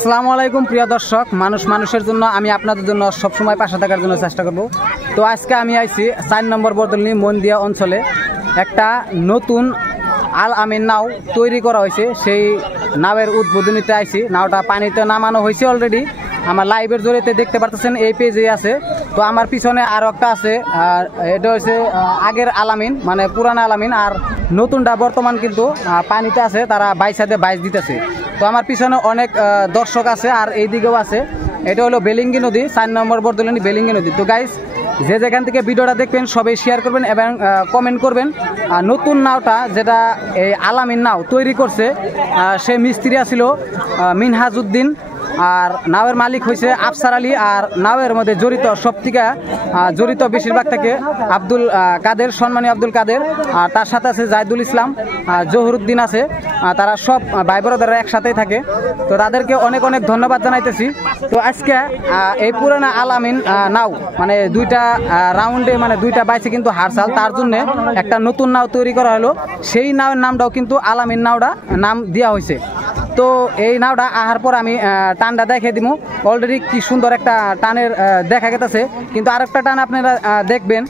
আসসালামু আলাইকুম প্রিয় দর্শক, মানুষের জন্য আমি আপনাদের জন্য সবসময় পাশে থাকার জন্য চেষ্টা করব। তো আজকে আমি আইছি 4 নম্বর বরদলনি মন্দিয়া অঞ্চলে একটা নতুন আল আমিন নাও তৈরি করা হয়েছে। সেই নাওয়ের উদ্বোধনীতে আইছি। নাওটা পানিতে নামানো হয়েছে অলরেডি, আমার লাইভের জরিতে দেখতে পারতেছেন, এই পেজে আছে। তো আমার পিছনে আরও একটা আছে, আর এটা হচ্ছে আগের আলামিন, মানে পুরানা আলামিন, আর নতুনটা বর্তমান কিন্তু পানিতে আছে, তারা বাইশ দিতেছে। তো আমার পিছনে অনেক দর্শক আছে, আর এই দিকেও আছে। এটা হলো বেলিঙ্গি নদী, 4 নম্বর বরদলনি বেলিঙ্গি নদী। তো গাইস, যে যেখান থেকে ভিডিওটা দেখবেন সবাই শেয়ার করবেন এবং কমেন্ট করবেন। আর নতুন নাওটা যেটা এই আলামিন নাও তৈরি করছে, সে মিস্ত্রি ছিল মিনহাজউদ্দিন, আর নাওয়ের মালিক হয়েছে আফসার আলী। আর নাওয়ের মধ্যে জড়িত সবথেকে জড়িত বেশিরভাগ থেকে আব্দুল কাদের, সম্মানী আব্দুল কাদের, আর তার সাথে আছে জাহিদুল ইসলাম, জহুরুদ্দিন আছে। তারা সব ভাই বোনেরা একসাথেই থাকে। তো তাদেরকে অনেক অনেক ধন্যবাদ জানাইতেছি। তো আজকে এই পুরানা আলামিন নাও মানে দুইটা রাউন্ডে, মানে দুইটা বাইসে কিন্তু হারসাল, তার জন্য একটা নতুন নাও তৈরি করা হলো। সেই নাওয়ের নামটাও কিন্তু আলামিন নাওটা নাম দেওয়া হয়েছে। তো এই নাওটা আহার পর আমি টানটা দেখে দিব। অলরেডি কি সুন্দর একটা টানের দেখা গেছে, কিন্তু আরেকটা টান আপনারা দেখবেন।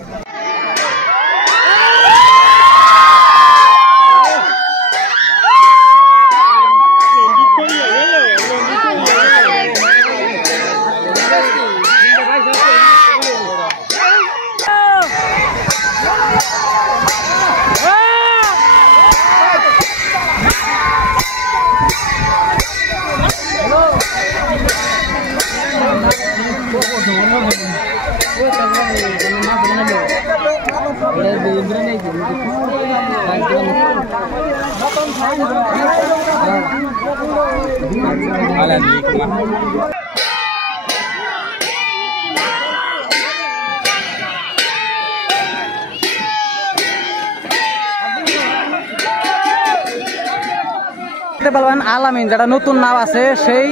আলামিন যেটা নতুন নাও আছে, সেই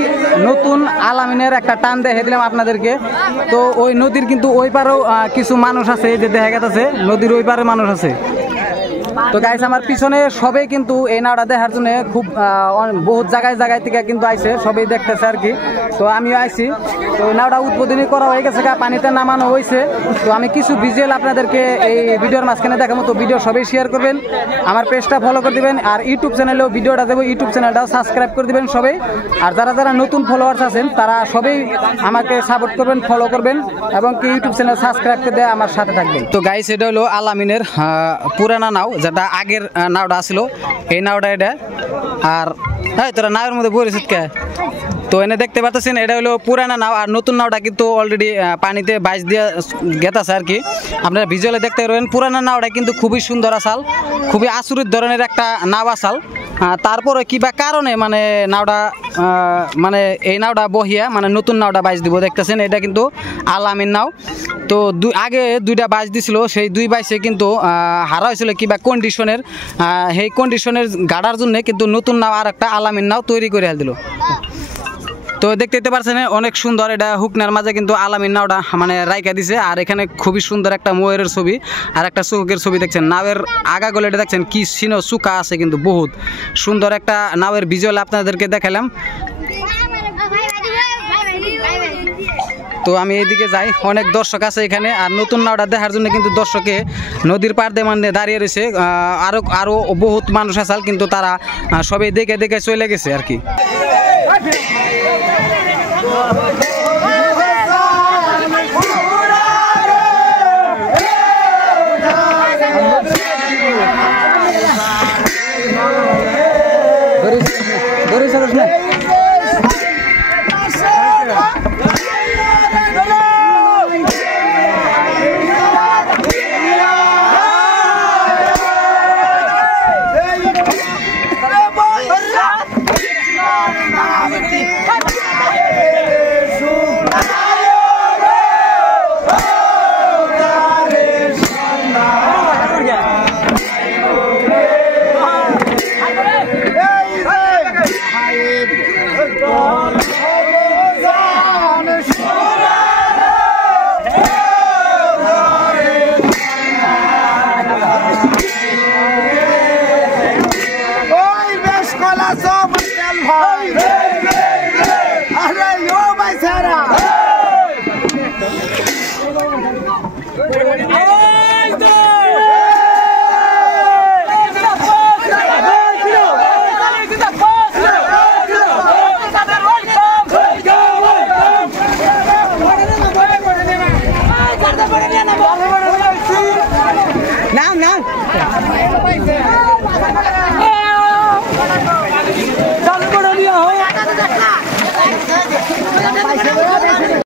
নতুন আলামিনের একটা টান দেখে দিলাম আপনাদেরকে। তো ওই নদীর কিন্তু ওই পারেও কিছু মানুষ আছে, যে দেখা গেছে নদীর ওই পারে মানুষ আছে। তো গাইস, আমার পিছনে সবাই কিন্তু এই নাওটা দেখার জন্য খুব বহুত জায়গায় থেকে কিন্তু আইছে, সবাই দেখতেছে আর কি। তো আমিও আইছি। তো নাওটা উদ্বোধনী করা হয়ে গেছে, পানিতে নামানো হয়েছে। তো আমি কিছু ভিজুয়াল আপনাদেরকে এই ভিডিওর মাঝখানে দেখাবো। তো ভিডিও সবাই শেয়ার করবেন, আমার পেজটা ফলো করে দিবেন, আর ইউটিউব চ্যানেলেও ভিডিওটা দেবো, ইউটিউব চ্যানেলটাও সাবস্ক্রাইব করে দিবেন সবাই। আর যারা নতুন ফলোয়ার্স আছেন তারা সবাই আমাকে সাপোর্ট করবেন, ফলো করবেন, এবং কি ইউটিউব চ্যানেল সাবস্ক্রাইব করে দিয়ে আমার সাথে থাকবেন। তো গাইস, এটা হলো আলামিনের পুরানা নাও, যেটা আগের নাওটা ছিল, এই নাওটা এটা। আর হ্যাঁ, তোরা নাওয়ের মধ্যে বলেছিস কে? তো এনে দেখতে পাচ্ছেন, এটা হলো পুরানা নাও, আর নতুন নাওটা কিন্তু অলরেডি পানিতে বাইশ দিয়ে গেতাছে আর কি। আপনারা ভিজুয়ালে দেখতে পারবেন। পুরানা নাওটা কিন্তু খুবই সুন্দর আসাল, খুবই আচরিত ধরনের একটা নাও আসাল। তারপরে কিবা কারণে মানে নাওটা এই নাওটা বহিয়া মানে নতুন নাওটা বাইশ দিব দেখতেছেন। এটা কিন্তু আলামিন নাও। তো আগে দুইটা বাইশ দিছিল, সেই দুই বাইশে কিন্তু হারা হয়েছিল কিবা কন্ডিশনের, সেই কন্ডিশনের গাড়ার জন্য কিন্তু নতুন নাও আর একটা আলামিন নাও তৈরি করে দিল। তো দেখতে পাচ্ছেন অনেক সুন্দর, এটা হুকনার মাঝে কিন্তু আলামিন নাওটা মানে রাইকা দিছে। আর এখানে খুবই সুন্দর একটা ময়ূরের ছবি আর একটা চুকের ছবি দেখছেন। নাওয়ের আগা গলে এটা দেখছেন কি সিনো চুকা আছে, কিন্তু বহুত সুন্দর একটা নাওয়ের ভিজুয়াল আপনাদেরকে দেখালাম। তো আমি এইদিকে যাই, অনেক দর্শক আছে এখানে। আর নতুন নাওটা দেখার জন্য কিন্তু দর্শকে নদীর পাড় দিয়ে মানে দাঁড়িয়ে রয়েছে। আরো বহুত মানুষ আসাল, কিন্তু তারা সবাই দেখে চলে গেছে আর কি। ভাই